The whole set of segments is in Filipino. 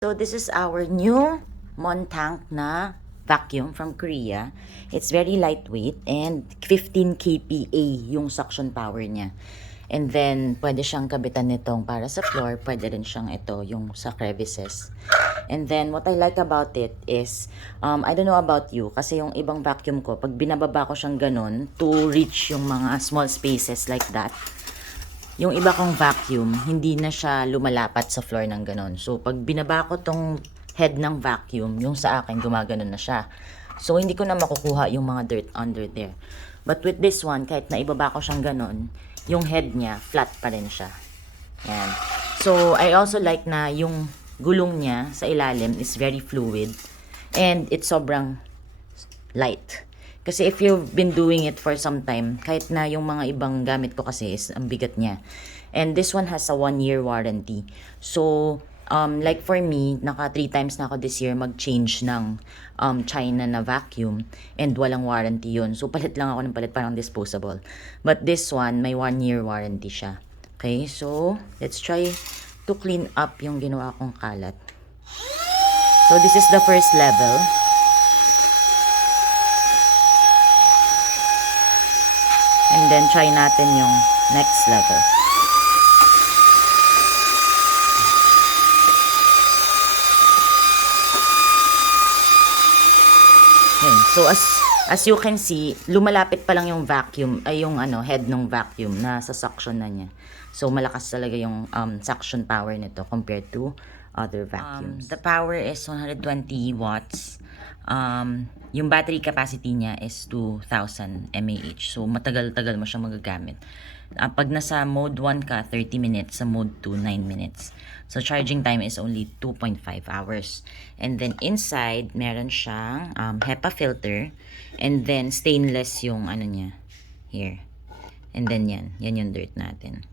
So this is our new Montanc na vacuum from Korea. It's very lightweight and 15 kPa yung suction power niya. And then, pwede siyang kabitan nitong para sa floor. Pwede rin siyang ito, yung sa crevices. And then, what I like about it is, I don't know about you, kasi yung ibang vacuum ko, pag binababa ko siyang ganun, to reach yung mga small spaces like that, yung iba kong vacuum, hindi na siya lumalapat sa floor ng ganon. So, pag binaba ko tong head ng vacuum, yung sa akin, gumaganon na siya. So, hindi ko na makukuha yung mga dirt under there. But with this one, kahit na ibaba ko siyang ganon, yung head niya, flat pa rin siya. Yan. So, I also like na yung gulong niya sa ilalim is very fluid. And it's sobrang light. Kasi if you've been doing it for some time, kahit na yung mga ibang gamit ko kasi is ang bigat niya. And this one has a 1-year warranty. So, like for me, naka 3 times na ako this year mag-change ng China na vacuum. And walang warranty yun. So, palit lang ako ng palit, parang disposable. But this one, may 1-year warranty siya. Okay, so, let's try to clean up yung ginawa kong kalat. So, this is the first level. And then, try natin yung next level. Yan. So, as you can see, lumalapit pa lang yung vacuum, ay yung head ng vacuum na sa suction na niya. So, malakas talaga yung suction power nito compared to other vacuums. The power is 120 watts. Yung battery capacity niya is 2,000 mAh. So, matagal-tagal mo siya magagamit. Pag nasa mode 1 ka, 30 minutes. Sa mode 2, 9 minutes. So, charging time is only 2.5 hours. And then, inside, meron siyang HEPA filter. And then, stainless yung niya. Here. And then, yan. Yan yung dirt natin.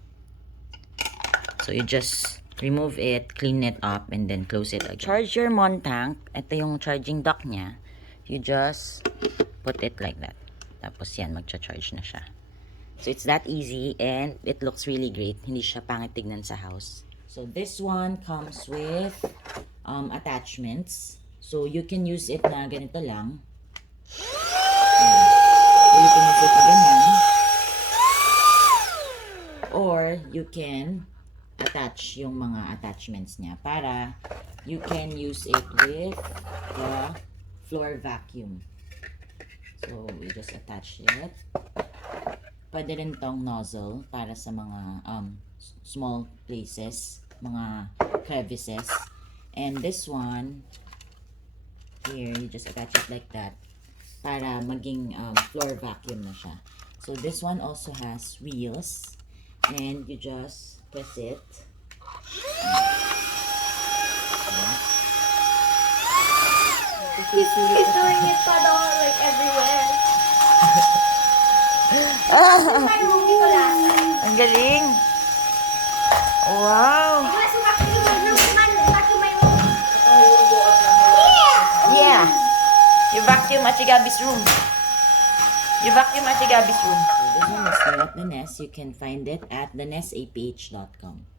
So, you just remove it, clean it up, and then close it again. Charge your Montanc. Ito yung charging dock niya. You just put it like that. Tapos yan, magcha-charge na siya. So, it's that easy and it looks really great. Hindi siya pangit tignan sa house. So, this one comes with attachments. So, you can use it na ganito lang. So, you can use it na ganyan. Or, you can attach yung mga attachments niya para you can use it with the floor vacuum. So, we just attach it. Pwede rin tong nozzle para sa mga small places, mga crevices. And this one, here, you just attach it like that para maging floor vacuum na siya. So, this one also has wheels. And you just press it. He's doing it like everywhere. Ang galing. Wow. Yeah. You vacuum at Gabi's room. You vacuum at Gabi's room. So this one is here at the Nest. You can find it at thenesaph.com.